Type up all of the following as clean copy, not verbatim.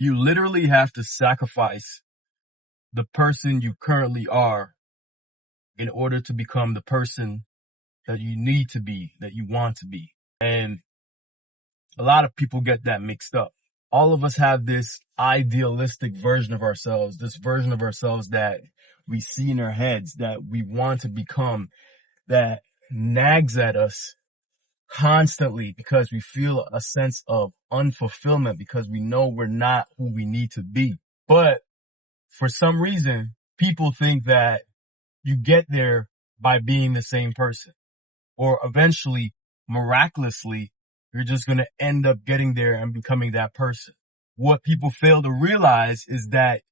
You literally have to sacrifice the person you currently are in order to become the person that you need to be, that you want to be. And a lot of people get that mixed up. All of us have this idealistic version of ourselves, this version of ourselves that we see in our heads that we want to become, that nags at us constantly because we feel a sense of unfulfillment because we know we're not who we need to be. But for some reason, people think that you get there by being the same person, or eventually, miraculously, you're just going to end up getting there and becoming that person. What people fail to realize is that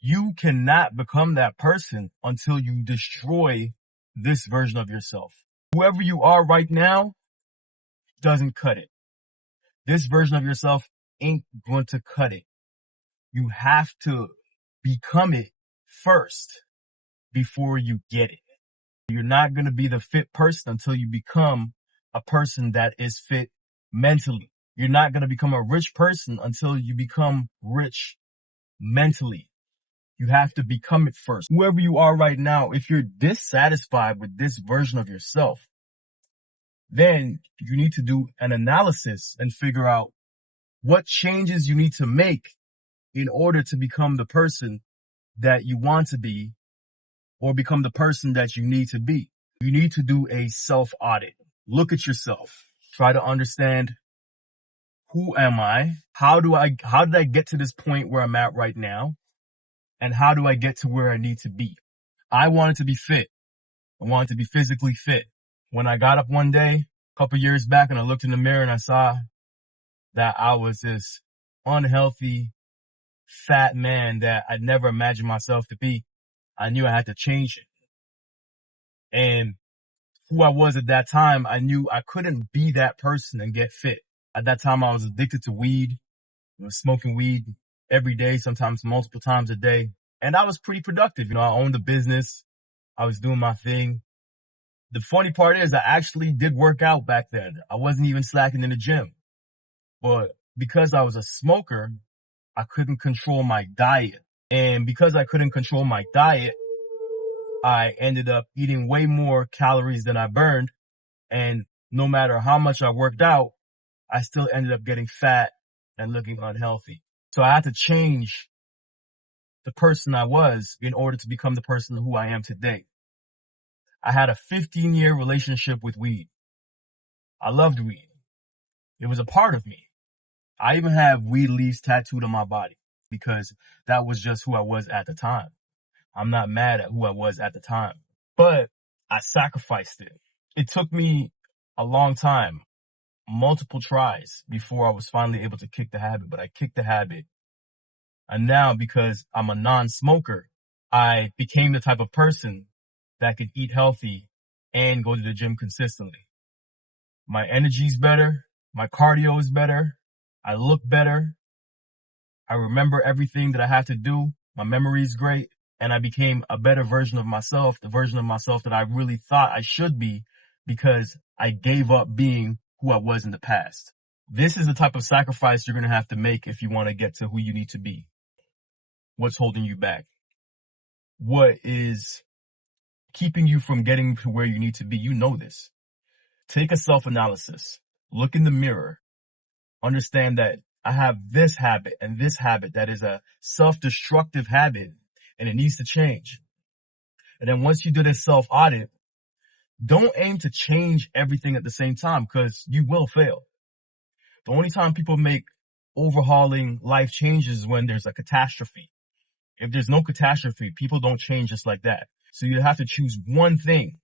you cannot become that person until you destroy this version of yourself. Whoever you are right now doesn't cut it. This version of yourself ain't going to cut it. You have to become it first before you get it. You're not going to be the fit person until you become a person that is fit mentally. You're not going to become a rich person until you become rich mentally. You have to become it first. Whoever you are right now, if you're dissatisfied with this version of yourself, then you need to do an analysis and figure out what changes you need to make in order to become the person that you want to be or become the person that you need to be. You need to do a self-audit. Look at yourself. Try to understand, who am I? How did I get to this point where I'm at right now? And how do I get to where I need to be? I wanted to be fit. I wanted to be physically fit. When I got up one day, a couple years back, and I looked in the mirror and I saw that I was this unhealthy, fat man that I'd never imagined myself to be, I knew I had to change it. And who I was at that time, I knew I couldn't be that person and get fit. At that time, I was addicted to weed. I was smoking weed every day, sometimes multiple times a day. And I was pretty productive. I owned a business. I was doing my thing. The funny part is I actually did work out back then. I wasn't even slacking in the gym. But because I was a smoker, I couldn't control my diet. And because I couldn't control my diet, I ended up eating way more calories than I burned. And no matter how much I worked out, I still ended up getting fat and looking unhealthy. So I had to change the person I was in order to become the person who I am today. I had a 15-year relationship with weed. I loved weed. It was a part of me. I even have weed leaves tattooed on my body because that was just who I was at the time. I'm not mad at who I was at the time, but I sacrificed it. It took me a long time, multiple tries before I was finally able to kick the habit, but I kicked the habit. And now, because I'm a non-smoker, I became the type of person that could eat healthy and go to the gym consistently. My energy's better. My cardio is better. I look better. I remember everything that I have to do. My memory is great. And I became a better version of myself, the version of myself that I really thought I should be because I gave up being who I was in the past. This is the type of sacrifice you're going to have to make if you want to get to who you need to be. What's holding you back? What is keeping you from getting to where you need to be? You know this. Take a self-analysis. Look in the mirror. Understand that I have this habit and this habit that is a self-destructive habit and it needs to change. And then once you do this self-audit, don't aim to change everything at the same time because you will fail. The only time people make overhauling life changes is when there's a catastrophe. If there's no catastrophe, people don't change just like that. So you have to choose one thing,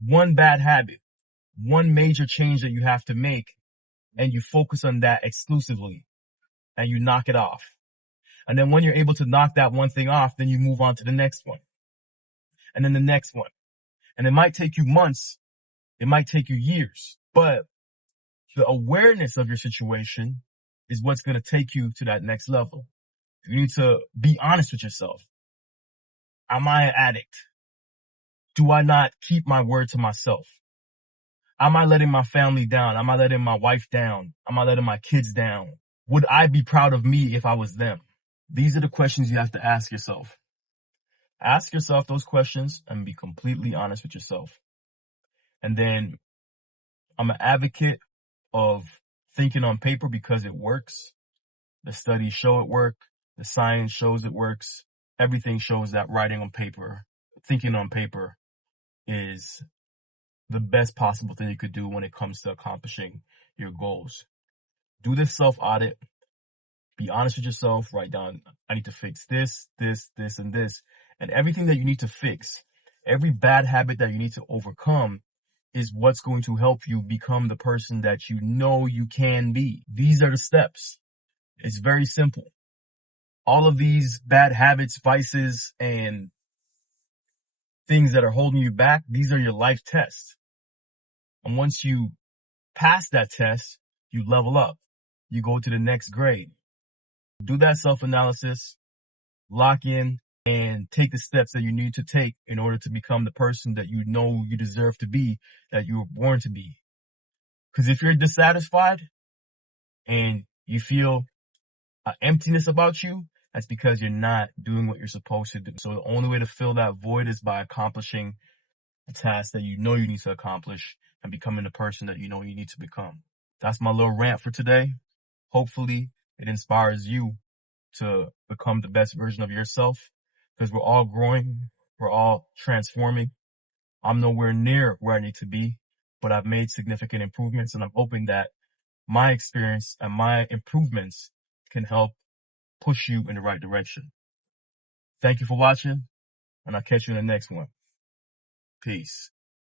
one bad habit, one major change that you have to make, and you focus on that exclusively, and you knock it off. And then when you're able to knock that one thing off, then you move on to the next one, and then the next one. And it might take you months, it might take you years, but the awareness of your situation is what's going to take you to that next level. You need to be honest with yourself. Am I an addict? Do I not keep my word to myself? Am I letting my family down? Am I letting my wife down? Am I letting my kids down? Would I be proud of me if I was them? These are the questions you have to ask yourself. Ask yourself those questions and be completely honest with yourself. And then I'm an advocate of thinking on paper because it works. The studies show it works. The science shows it works. Everything shows that writing on paper, thinking on paper is the best possible thing you could do when it comes to accomplishing your goals. Do this self-audit. Be honest with yourself. Write down, I need to fix this, this, this, and this. And everything that you need to fix, every bad habit that you need to overcome is what's going to help you become the person that you know you can be. These are the steps. It's very simple. All of these bad habits, vices, and things that are holding you back, these are your life tests. And once you pass that test, you level up. You go to the next grade. Do that self-analysis, lock in, and take the steps that you need to take in order to become the person that you know you deserve to be, that you were born to be. Because if you're dissatisfied and you feel an emptiness about you, that's because you're not doing what you're supposed to do. So the only way to fill that void is by accomplishing the task that you know you need to accomplish and becoming the person that you know you need to become. That's my little rant for today. Hopefully it inspires you to become the best version of yourself, because we're all growing. We're all transforming. I'm nowhere near where I need to be, but I've made significant improvements, and I'm hoping that my experience and my improvements can help push you in the right direction. Thank you for watching, and I'll catch you in the next one. Peace.